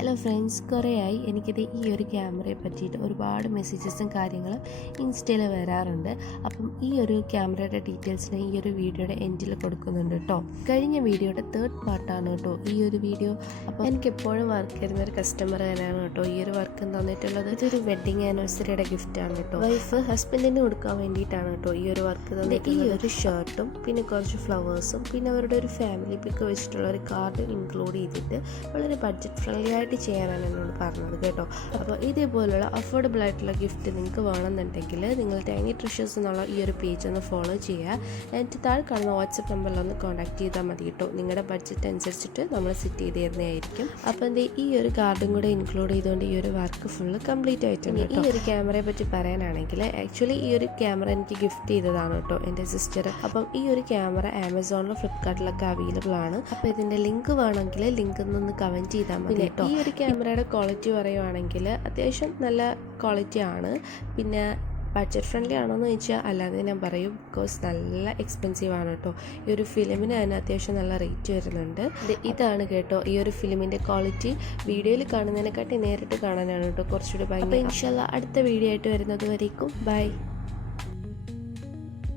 Hello friends, കുറേയായി എനിക്കിത് ഈ ഒരു ക്യാമറയെ പറ്റിയിട്ട് ഒരുപാട് മെസ്സേജസും കാര്യങ്ങളും ഇൻസ്റ്റയിൽ വരാറുണ്ട്. അപ്പം ഈ ഒരു ക്യാമറയുടെ ഡീറ്റെയിൽസിന് ഈ ഒരു വീഡിയോയുടെ എൻഡിൽ കൊടുക്കുന്നുണ്ട് കേട്ടോ. കഴിഞ്ഞ വീഡിയോയുടെ 3rd പാർട്ടാണ് കേട്ടോ ഈ ഒരു വീഡിയോ. അപ്പോൾ എനിക്കെപ്പോഴും വർക്ക് ചെയ്യുന്ന ഒരു കസ്റ്റമർ തന്നെയാണ് കേട്ടോ ഈ ഒരു വർക്ക് തന്നിട്ടുള്ളത്. ഇതൊരു വെഡ്ഡിങ് ആനിവേഴ്സറിയുടെ ഗിഫ്റ്റാണ് കേട്ടോ. വൈഫ് ഹസ്ബൻഡിന് കൊടുക്കാൻ വേണ്ടിയിട്ടാണ് കേട്ടോ ഈ ഒരു വർക്ക് തന്നിട്ട്. ഈ ഒരു ഷർട്ടും പിന്നെ കുറച്ച് ഫ്ലവേഴ്സും പിന്നെ അവരുടെ ഒരു ഫാമിലി പിക്ക് വെച്ചിട്ടുള്ള ഒരു കാർഡ് ഇൻക്ലൂഡ് ചെയ്തിട്ട് വളരെ ബഡ്ജറ്റ് ഫ്രണ്ട്ലി ആയിട്ട് ചെയ്യാനാണ് എന്നോട് പറഞ്ഞത് കേട്ടോ. അപ്പോൾ ഇതേപോലുള്ള അഫോർഡബിൾ ആയിട്ടുള്ള ഗിഫ്റ്റ് നിങ്ങൾക്ക് വേണമെന്നുണ്ടെങ്കിൽ നിങ്ങൾ ടൈനി ട്രഷേഴ്സ് എന്നുള്ള ഈ ഒരു പേജ് ഒന്ന് ഫോളോ ചെയ്യുക. എന്നിട്ട് താഴെ കാണുന്ന വാട്സപ്പ് നമ്പറിലൊന്ന് കോൺടാക്ട് ചെയ്താൽ മതി കേട്ടോ. നിങ്ങളുടെ ബഡ്ജറ്റ് അനുസരിച്ചിട്ട് നമ്മൾ സെറ്റ് ചെയ്ത് തരുന്നതായിരിക്കും. അപ്പോൾ എന്താ ഈ ഒരു കാർഡും കൂടെ ഇൻക്ലൂഡ് ചെയ്തുകൊണ്ട് ഈ ഒരു വർക്ക് ഫുള്ള് കംപ്ലീറ്റ് ആയിട്ടുണ്ട്. ഈ ഒരു ക്യാമറയെ പറ്റി പറയാനാണെങ്കിൽ ആക്ച്വലി ഈ ഒരു ക്യാമറ എനിക്ക് ഗിഫ്റ്റ് ചെയ്തതാണ് കേട്ടോ എൻ്റെ സിസ്റ്റർ. അപ്പം ഈ ഒരു ക്യാമറ ആമസോണിലും ഫ്ലിപ്കാർട്ടിലൊക്കെ അവൈലബിൾ ആണ്. അപ്പോൾ ഇതിൻ്റെ ലിങ്ക് വേണമെങ്കിൽ ലിങ്ക് ഒന്ന് കമൻറ്റ് ചെയ്താൽ മതി കേട്ടോ. ഈ ഒരു ക്യാമറയുടെ ക്വാളിറ്റി പറയുവാണെങ്കിൽ അത്യാവശ്യം നല്ല ക്വാളിറ്റി ആണ്. പിന്നെ ബഡ്ജറ്റ് ഫ്രണ്ട്ലി ആണോ എന്ന് ചോദിച്ചാൽ അല്ലാതെ ഞാൻ പറയും, ബിക്കോസ് നല്ല എക്സ്പെൻസീവ് ആണ് കേട്ടോ. ഈ ഒരു ഫിലിമിന് തന്നെ അത്യാവശ്യം നല്ല റേറ്റ് വരുന്നുണ്ട്. ഇതാണ് കേട്ടോ ഈ ഒരു ഫിലിമിൻ്റെ ക്വാളിറ്റി. വീഡിയോയിൽ കാണുന്നതിനെക്കാട്ടി നേരിട്ട് കാണാനാണ് കേട്ടോ കുറച്ചുകൂടി ഭയങ്കര. അപ്പോൾ ഇൻഷാല്ലാ അടുത്ത വീഡിയോ ആയിട്ട് വരുന്നത് വരേക്കും ബൈ.